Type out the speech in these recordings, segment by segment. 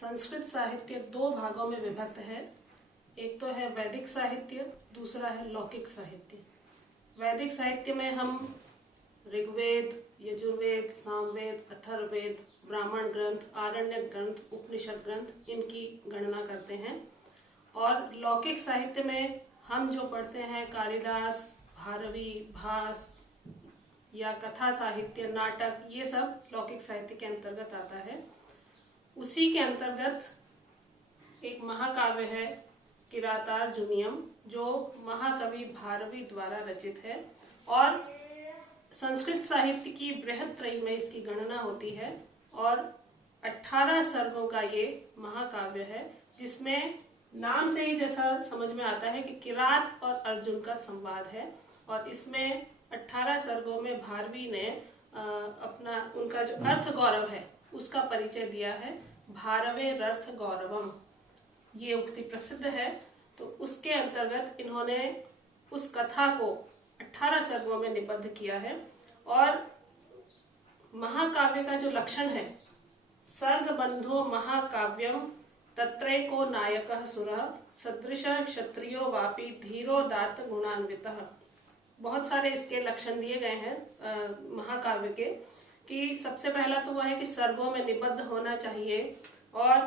संस्कृत साहित्य दो भागों में विभक्त है। एक तो है वैदिक साहित्य, दूसरा है लौकिक साहित्य। वैदिक साहित्य में हम ऋग्वेद, यजुर्वेद, सामवेद, अथर्ववेद, ब्राह्मण ग्रंथ, आरण्यक ग्रंथ, उपनिषद ग्रंथ इनकी गणना करते हैं। और लौकिक साहित्य में हम जो पढ़ते हैं कालिदास, भारवी, भास या कथा साहित्य, नाटक, ये सब लौकिक साहित्य के अंतर्गत आता है। उसी के अंतर्गत एक महाकाव्य है किरातार्जुनीयम, जो महाकवि भारवी द्वारा रचित है और संस्कृत साहित्य की बृहत त्रयी में इसकी गणना होती है। और 18 सर्गों का ये महाकाव्य है, जिसमें नाम से ही जैसा समझ में आता है कि किरात और अर्जुन का संवाद है। और इसमें 18 सर्गों में भारवी ने अपना उनका जो अर्थ गौरव है उसका परिचय दिया है। भारवे रर्थ गौरवम, ये उक्ति प्रसिद्ध है। तो उसके अंतर्गत इन्होंने उस कथा को 18 सर्गों में निबद्ध किया है। और महाकाव्य का जो लक्षण है, सर्ग बंधो महाकाव्यम तत्रैको नायकः सुरः सदृश क्षत्रियो वापि धीरो दात गुणान्वितः। बहुत सारे इसके लक्षण दिए गए हैं महाकाव्य के, कि सबसे पहला तो वह है कि सर्गों में निबद्ध होना चाहिए और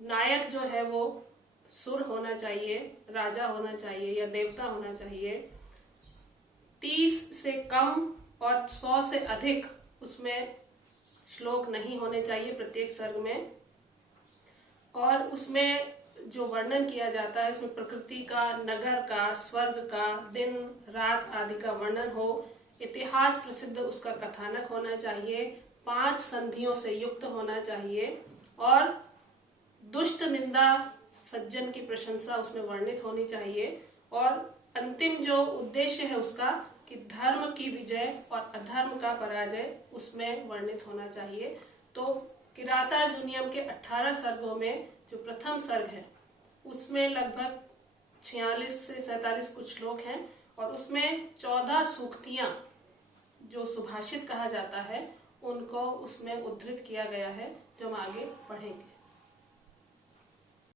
नायक जो है वो सुर होना चाहिए, राजा होना चाहिए या देवता होना चाहिए। 30 से कम और 100 से अधिक उसमें श्लोक नहीं होने चाहिए प्रत्येक सर्ग में। और उसमें जो वर्णन किया जाता है उसमें प्रकृति का, नगर का, स्वर्ग का, दिन रात आदि का वर्णन हो। इतिहास प्रसिद्ध उसका कथानक होना चाहिए। 5 संधियों से युक्त होना चाहिए और दुष्ट निंदा, सज्जन की प्रशंसा उसमें वर्णित होनी चाहिए। और अंतिम जो उद्देश्य है उसका, कि धर्म की विजय और अधर्म का पराजय उसमें वर्णित होना चाहिए। तो किरातार्जुनीयम के 18 सर्गों में जो प्रथम सर्ग है उसमें लगभग 46 से 47 कुछ श्लोक हैं और उसमें 14 सूक्तियां जो सुभाषित कहा जाता है उनको उसमें उद्धृत किया गया है, जो हम आगे पढ़ेंगे।